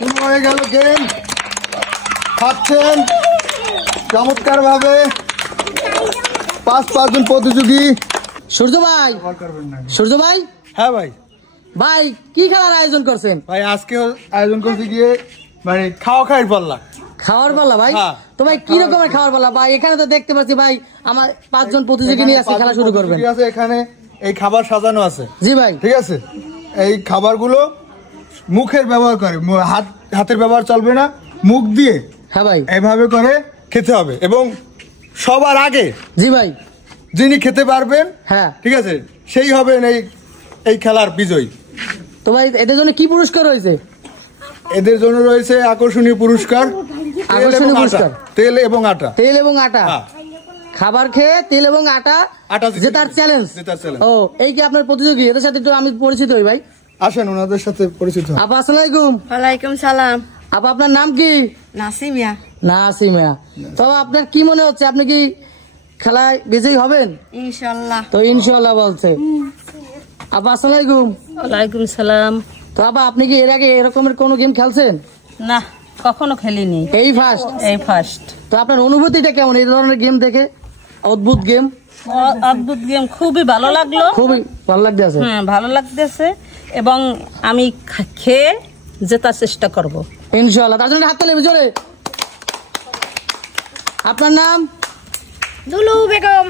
শুরু হয়ে গেল গেম। খাচ্ছেন চমৎকার ভাবে পাঁচজন প্রতিযোগী। সূর্য ভাই, সূর্য ভাই, হ্যাঁ ভাই, ভাই কি খেলার আয়োজন করছেন? ভাই আজকে আয়োজন করতে গিয়ে মানে খাওয়ার পাল্লা। খাওয়ার পাল্লা ভাই? তো ভাই কি রকমের খাওয়ার পাল্লা ভাই? এখানে তো দেখতে পাচ্ছি ভাই আমার 5 জন প্রতিযোগী নিয়ে আজকে খেলা শুরু করবেন। এখানে এই খাবার সাজানো আছে। জি ভাই, ঠিক আছে। এই খাবারগুলো মুখের ব্যবহার করে, হাতের ব্যবহার চলবে না, মুখ দিয়ে হ্যাঁ ভাই এইভাবে করে খেতে হবে। এবং সবার আগে জি ভাই যিনি খেতে পারবেন, হ্যাঁ ঠিক আছে, সেই হবেন এই খেলার বিজয়ী। তো ভাই এদের জন্য কি পুরস্কার রয়েছে? এদের জন্য রয়েছে আকর্ষণীয় পুরস্কার, তেল এবং আটা। তেল এবং আটা, খাবার খেয়ে তেল এবং আটা জেতার চ্যালেঞ্জ। ও এই কি আপনার প্রতিযোগী? এদের সাথে একটু আমি পরিচিত হই ভাই। আসেন ওনাদের সাথে পরিচিত। আপা আসসালামু আলাইকুম। ওয়ালাইকুম সালাম। আপা আপনার নাম কি? নাসিমিয়া। নাসিমিয়া। তো আপনার কি মনে হচ্ছে, আপনি কি খেলায় বিজয়ী হবেন? ইনশাআল্লাহ। তো ইনশাআল্লাহ বলছে। আপা আসসালামু আলাইকুম। ওয়ালাইকুম সালাম। তো আপা আপনি কি এর আগে এরকমের কোনো গেম খেলছেন? না, কখনো খেলিনি। এই ফার্স্ট? এই ফার্স্ট। তো আপনার অনুভূতিটা কেমন এই ধরনের গেম দেখে? অদ্ভুত গেম, অদ্ভুত গেম, খুবই ভালো লাগলো। খুবই ভালো লাগতেছে। হ্যাঁ ভালো লাগতেছে, এবং আমি খেয়ে জেতার চেষ্টা করব ইনশাআল্লাহ। তার জন্য হাত তালি জোরে। আপনার নাম? দুলু বেগম।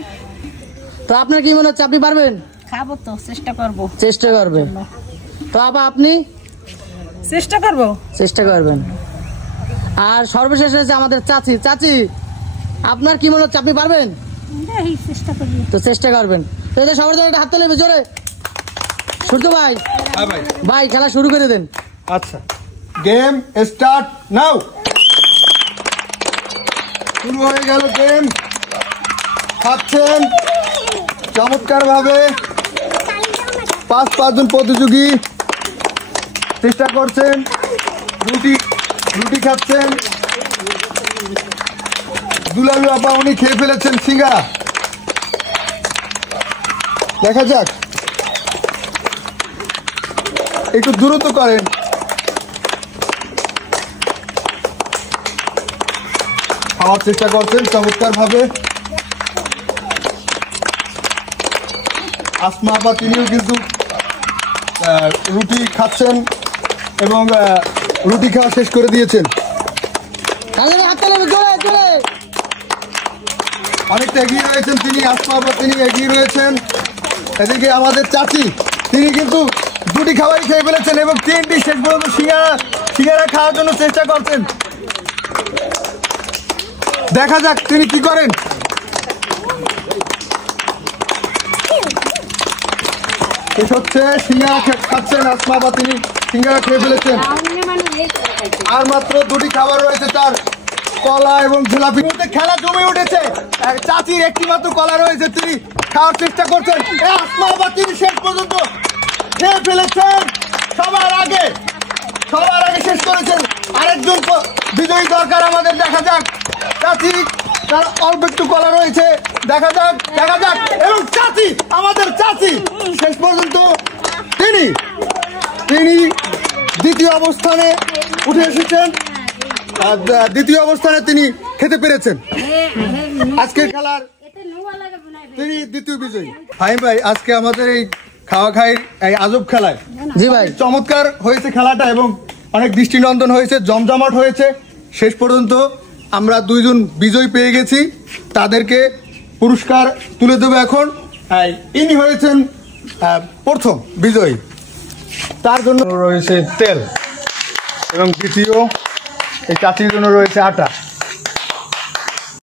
তো আপনার কি মনে হচ্ছে আপনি পারবেন? খাবো তো, চেষ্টা করব। চেষ্টা করবেন। তো আপা আপনি? চেষ্টা করব। চেষ্টা করবেন। আর সর্বশেষ হচ্ছে আমাদের চাচি। চাচি আপনার কি মনে হচ্ছে আপনি পারবেন? চেষ্টা করব। তো চেষ্টা করবেন। তো এটা সবার জন্য হাত তালি জোরে। সূর্য ভাই, ভাই খেলা শুরু করে দেন। আচ্ছা, গেম স্টার্ট নাও। শুরু হয়ে গেল গেম। খাচ্ছেন চমৎকার ভাবে পাঁচজন প্রতিযোগী। চেষ্টা করছেন, রুটি খাচ্ছেন। দুলালু আপা উনি খেয়ে ফেলেছেন সিঙ্গারা। দেখা যাক, একটু দ্রুত করেন। খাওয়ার চেষ্টা করছেন চমৎকার ভাবে। আসমা আপা তিনিও কিন্তু রুটি খাচ্ছেন এবং রুটি খাওয়া শেষ করে দিয়েছেন। অনেকটা এগিয়ে রয়েছেন তিনি। আসমা আপা তিনি এগিয়ে রয়েছেন। এদিকে আমাদের চাচি তিনি কিন্তু দুটি খাবারই খেয়ে ফেলেছেন এবং 3টি শেষ পর্যন্ত সিঙ্গারা খাওয়ার জন্য চেষ্টা করছেন। দেখা যাক তিনি কি করেন। শেষ হচ্ছে, সিঙ্গারা খাচ্ছেন আসমা আপা, তিনি সিঙ্গারা খেয়ে ফেলেছেন। আর মাত্র 2টি খাবার রয়েছে তার, কলা এবং ঝোলাপি। খেলা জমে উঠেছে। চাচির একটি মাত্র কলা রয়েছে, তিনি খাওয়ার চেষ্টা করছেন। আসমা আপা তিনি শেষ পর্যন্ত খেয়ে ফেলেছেন। সবার আগে শেষ করেছেন। আরেকজন বিজয়ী দরকার আমাদের। দেখা যাক, চাচি তার অল্প একটু কলা রয়েছে। দেখা যাক এবং চাচি, আমাদের চাচি শেষ পর্যন্ত তিনি দ্বিতীয় অবস্থানে উঠে এসেছেন। দ্বিতীয় অবস্থানে তিনি খেতে পেরেছেন। আজকের খেলার তিনি দ্বিতীয় বিজয়ী। ভাই আজকে আমাদের এই এই আজব খেলায় জি ভাই চমৎকার হয়েছে খেলাটা এবং অনেক দৃষ্টিনন্দন হয়েছে, জমজমাট হয়েছে। শেষ পর্যন্ত আমরা 2 জন বিজয়ী পেয়ে গেছি। তাদেরকে পুরস্কার তুলে দেবো এখন। ইনি হয়েছেন প্রথম বিজয়ী, তার জন্য রয়েছে তেল এবং দ্বিতীয় এই চাচির জন্য রয়েছে আটা।